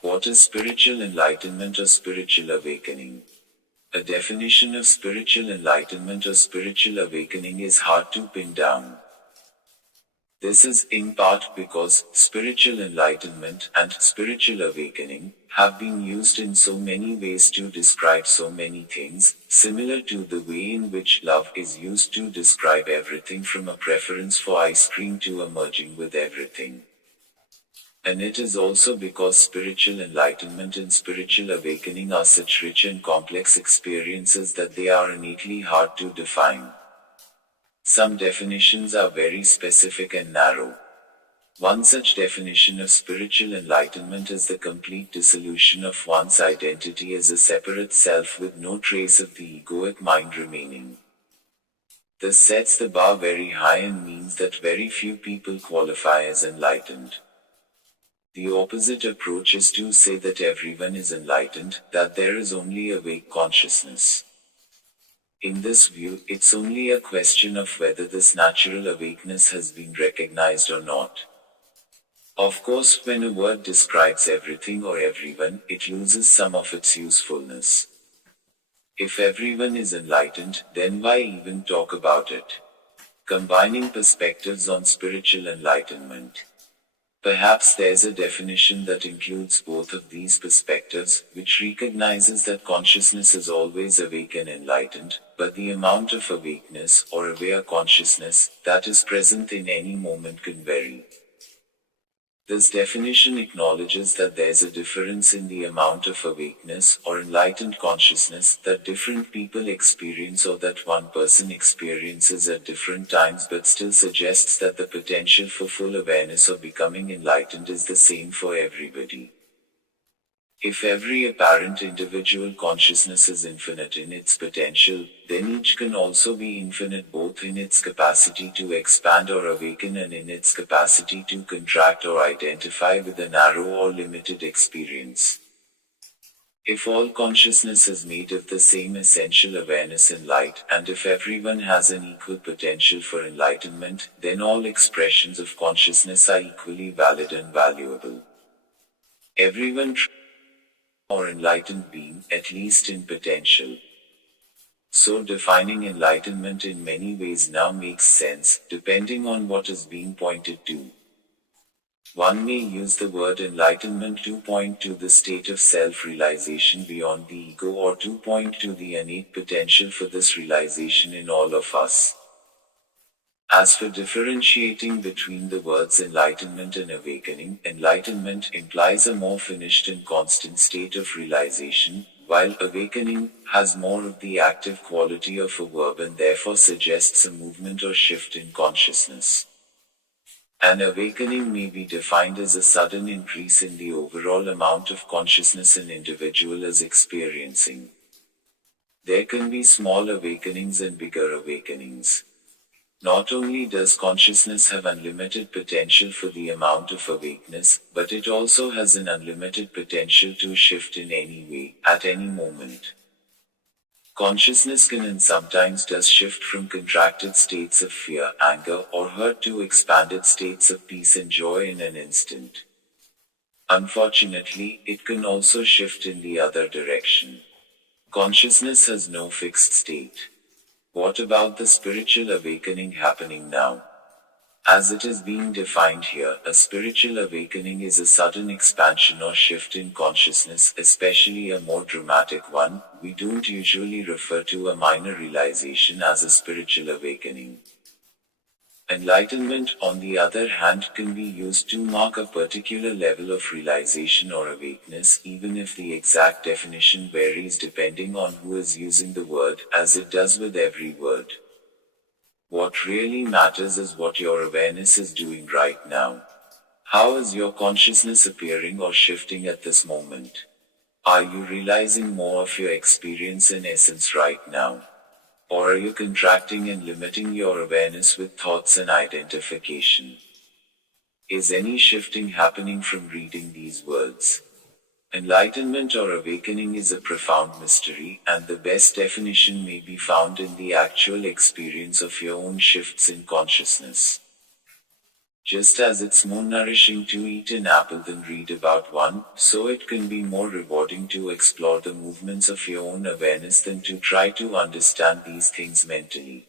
What is spiritual enlightenment or spiritual awakening? A definition of spiritual enlightenment or spiritual awakening is hard to pin down. This is in part because spiritual enlightenment and spiritual awakening have been used in so many ways to describe so many things, similar to the way in which love is used to describe everything from a preference for ice cream to a merging with everything. And it is also because spiritual enlightenment and spiritual awakening are such rich and complex experiences that they are innately hard to define. Some definitions are very specific and narrow. One such definition of spiritual enlightenment is the complete dissolution of one's identity as a separate self with no trace of the egoic mind remaining. This sets the bar very high and means that very few people qualify as enlightened. The opposite approach is to say that everyone is enlightened, that there is only awake consciousness. In this view, it's only a question of whether this natural awakeness has been recognized or not. Of course, when a word describes everything or everyone, it loses some of its usefulness. If everyone is enlightened, then why even talk about it? Combining perspectives on spiritual enlightenment. Perhaps there's a definition that includes both of these perspectives, which recognizes that consciousness is always awake and enlightened, but the amount of awakeness or aware consciousness that is present in any moment can vary. This definition acknowledges that there's a difference in the amount of awakeness or enlightened consciousness that different people experience or that one person experiences at different times, but still suggests that the potential for full awareness or becoming enlightened is the same for everybody. If every apparent individual consciousness is infinite in its potential, then each can also be infinite both in its capacity to expand or awaken and in its capacity to contract or identify with a narrow or limited experience. If all consciousness is made of the same essential awareness and light, and if everyone has an equal potential for enlightenment, then all expressions of consciousness are equally valid and valuable. Everyone or enlightened being, at least in potential. So defining enlightenment in many ways now makes sense, depending on what is being pointed to. One may use the word enlightenment to point to the state of self-realization beyond the ego, or to point to the innate potential for this realization in all of us. As for differentiating between the words enlightenment and awakening, enlightenment implies a more finished and constant state of realization, while awakening has more of the active quality of a verb and therefore suggests a movement or shift in consciousness. An awakening may be defined as a sudden increase in the overall amount of consciousness an individual is experiencing. There can be small awakenings and bigger awakenings. Not only does consciousness have unlimited potential for the amount of awakeness, but it also has an unlimited potential to shift in any way, at any moment. Consciousness can and sometimes does shift from contracted states of fear, anger, or hurt to expanded states of peace and joy in an instant. Unfortunately, it can also shift in the other direction. Consciousness has no fixed state. What about the spiritual awakening happening now? As it is being defined here, a spiritual awakening is a sudden expansion or shift in consciousness, especially a more dramatic one. We don't usually refer to a minor realization as a spiritual awakening. Enlightenment, on the other hand, can be used to mark a particular level of realization or awakeness, even if the exact definition varies depending on who is using the word, as it does with every word. What really matters is what your awareness is doing right now. How is your consciousness appearing or shifting at this moment? Are you realizing more of your experience in essence right now? Or are you contracting and limiting your awareness with thoughts and identification? Is any shifting happening from reading these words? Enlightenment or awakening is a profound mystery, and the best definition may be found in the actual experience of your own shifts in consciousness. Just as it's more nourishing to eat an apple than read about one, so it can be more rewarding to explore the movements of your own awareness than to try to understand these things mentally.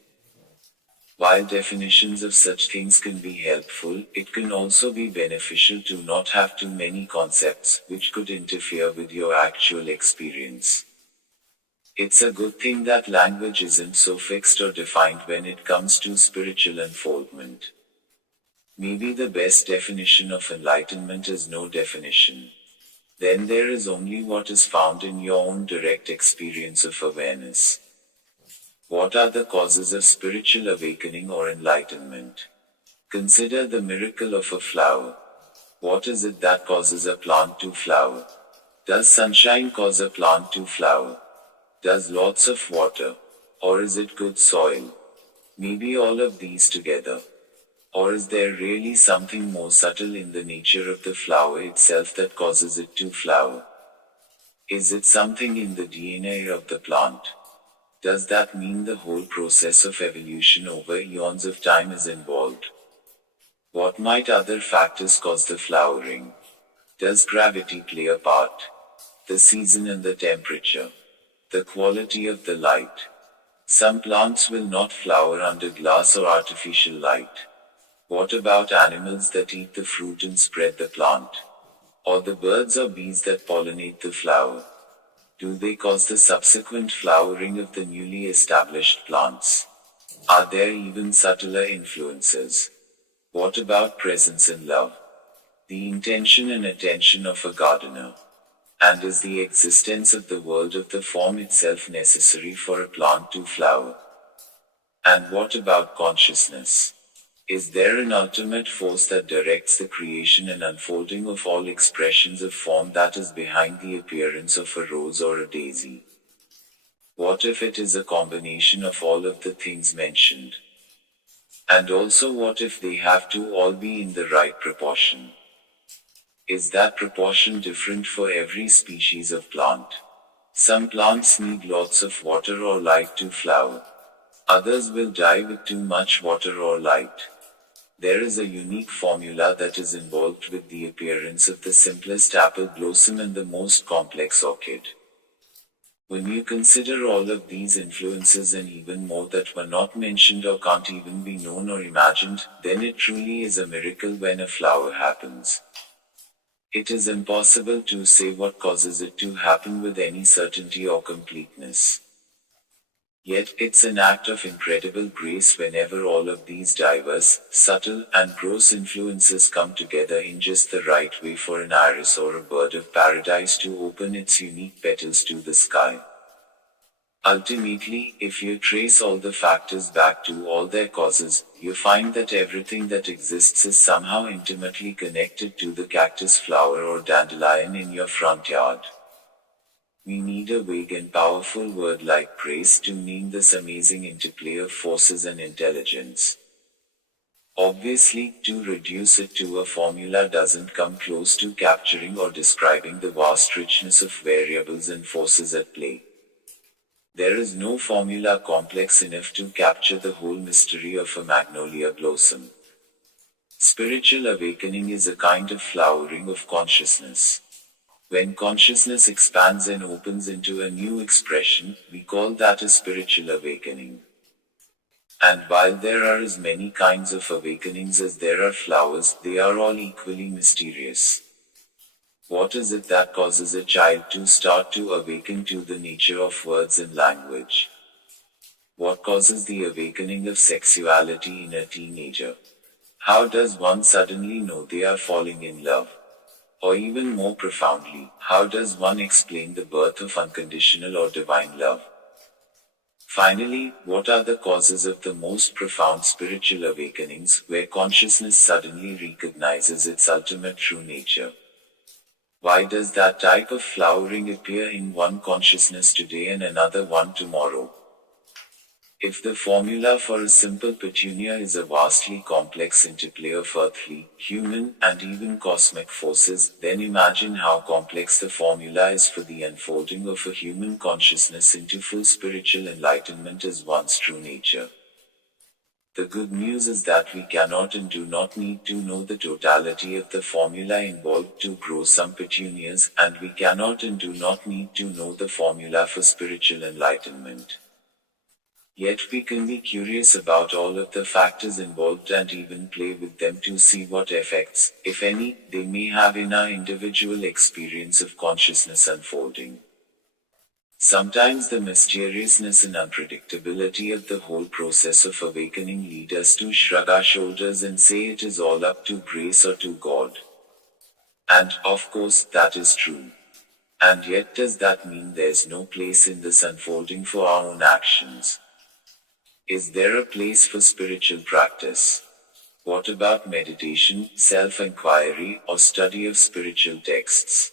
While definitions of such things can be helpful, it can also be beneficial to not have too many concepts, which could interfere with your actual experience. It's a good thing that language isn't so fixed or defined when it comes to spiritual unfoldment. Maybe the best definition of enlightenment is no definition. Then there is only what is found in your own direct experience of awareness. What are the causes of spiritual awakening or enlightenment? Consider the miracle of a flower. What is it that causes a plant to flower? Does sunshine cause a plant to flower? Does lots of water? Or is it good soil? Maybe all of these together. Or is there really something more subtle in the nature of the flower itself that causes it to flower? Is it something in the DNA of the plant? Does that mean the whole process of evolution over eons of time is involved? What might other factors cause the flowering? Does gravity play a part? The season and the temperature? The quality of the light? Some plants will not flower under glass or artificial light. What about animals that eat the fruit and spread the plant? Or the birds or bees that pollinate the flower? Do they cause the subsequent flowering of the newly established plants? Are there even subtler influences? What about presence and love? The intention and attention of a gardener? And is the existence of the world of the form itself necessary for a plant to flower? And what about consciousness? Is there an ultimate force that directs the creation and unfolding of all expressions of form that is behind the appearance of a rose or a daisy? What if it is a combination of all of the things mentioned? And also what if they have to all be in the right proportion? Is that proportion different for every species of plant? Some plants need lots of water or light to flower. Others will die with too much water or light. There is a unique formula that is involved with the appearance of the simplest apple blossom and the most complex orchid. When you consider all of these influences and even more that were not mentioned or can't even be known or imagined, then it truly is a miracle when a flower happens. It is impossible to say what causes it to happen with any certainty or completeness. Yet, it's an act of incredible grace whenever all of these diverse, subtle, and gross influences come together in just the right way for an iris or a bird of paradise to open its unique petals to the sky. Ultimately, if you trace all the factors back to all their causes, you find that everything that exists is somehow intimately connected to the cactus flower or dandelion in your front yard. We need a vague and powerful word like praise to name this amazing interplay of forces and intelligence. Obviously, to reduce it to a formula doesn't come close to capturing or describing the vast richness of variables and forces at play. There is no formula complex enough to capture the whole mystery of a magnolia blossom. Spiritual awakening is a kind of flowering of consciousness. When consciousness expands and opens into a new expression, we call that a spiritual awakening. And while there are as many kinds of awakenings as there are flowers, they are all equally mysterious. What is it that causes a child to start to awaken to the nature of words and language? What causes the awakening of sexuality in a teenager? How does one suddenly know they are falling in love? Or even more profoundly, how does one explain the birth of unconditional or divine love? Finally, what are the causes of the most profound spiritual awakenings, where consciousness suddenly recognizes its ultimate true nature? Why does that type of flowering appear in one consciousness today and another one tomorrow? If the formula for a simple petunia is a vastly complex interplay of earthly, human, and even cosmic forces, then imagine how complex the formula is for the unfolding of a human consciousness into full spiritual enlightenment as one's true nature. The good news is that we cannot and do not need to know the totality of the formula involved to grow some petunias, and we cannot and do not need to know the formula for spiritual enlightenment. Yet we can be curious about all of the factors involved and even play with them to see what effects, if any, they may have in our individual experience of consciousness unfolding. Sometimes the mysteriousness and unpredictability of the whole process of awakening lead us to shrug our shoulders and say it is all up to grace or to God. And, of course, that is true. And yet does that mean there's no place in this unfolding for our own actions? Is there a place for spiritual practice? What about meditation, self-inquiry, or study of spiritual texts?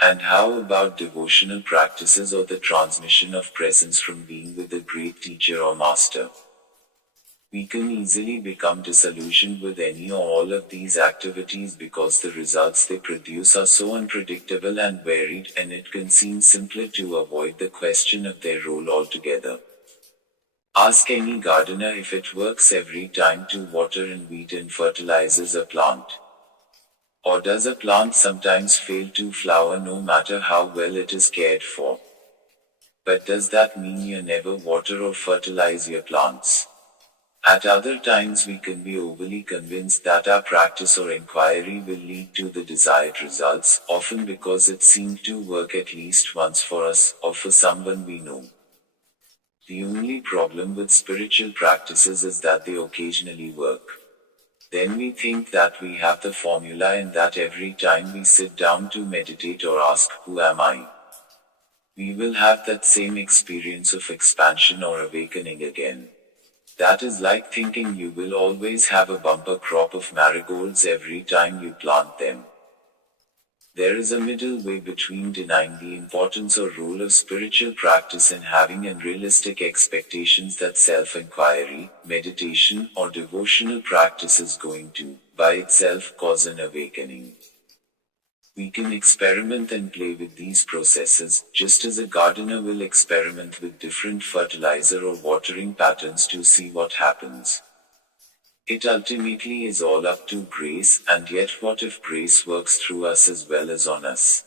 And how about devotional practices or the transmission of presence from being with a great teacher or master? We can easily become disillusioned with any or all of these activities because the results they produce are so unpredictable and varied, and it can seem simpler to avoid the question of their role altogether. Ask any gardener if it works every time to water and weed and fertilizes a plant. Or does a plant sometimes fail to flower no matter how well it is cared for? But does that mean you never water or fertilize your plants? At other times we can be overly convinced that our practice or inquiry will lead to the desired results, often because it seemed to work at least once for us, or for someone we know. The only problem with spiritual practices is that they occasionally work. Then we think that we have the formula and that every time we sit down to meditate or ask, "Who am I?" we will have that same experience of expansion or awakening again. That is like thinking you will always have a bumper crop of marigolds every time you plant them. There is a middle way between denying the importance or role of spiritual practice and having unrealistic expectations that self-inquiry, meditation, or devotional practice is going to, by itself, cause an awakening. We can experiment and play with these processes, just as a gardener will experiment with different fertilizer or watering patterns to see what happens. It ultimately is all up to grace, and yet what if grace works through us as well as on us?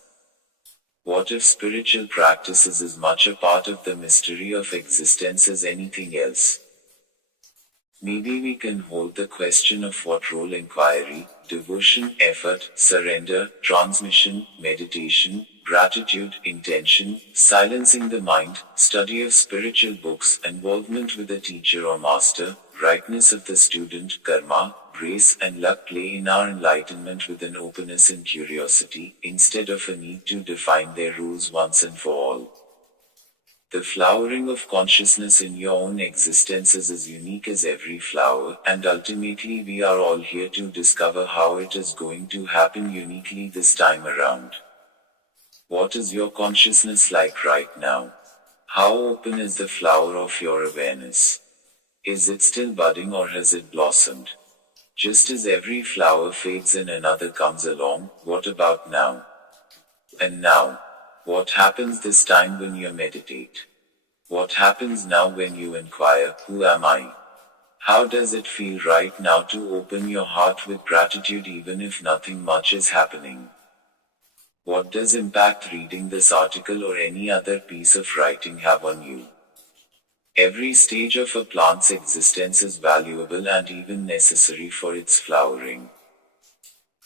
What if spiritual practice is as much a part of the mystery of existence as anything else? Maybe we can hold the question of what role inquiry, devotion, effort, surrender, transmission, meditation, gratitude, intention, silencing the mind, study of spiritual books, involvement with a teacher or master, rightness of the student, karma, grace and luck play in our enlightenment with an openness and curiosity, instead of a need to define their rules once and for all. The flowering of consciousness in your own existence is as unique as every flower, and ultimately we are all here to discover how it is going to happen uniquely this time around. What is your consciousness like right now? How open is the flower of your awareness? Is it still budding or has it blossomed? Just as every flower fades and another comes along, what about now? And now? What happens this time when you meditate? What happens now when you inquire, "Who am I?" How does it feel right now to open your heart with gratitude even if nothing much is happening? What does impact reading this article or any other piece of writing have on you? Every stage of a plant's existence is valuable and even necessary for its flowering.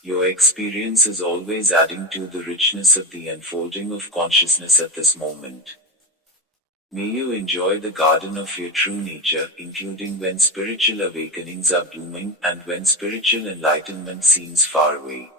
Your experience is always adding to the richness of the unfolding of consciousness at this moment. May you enjoy the garden of your true nature, including when spiritual awakenings are blooming and when spiritual enlightenment seems far away.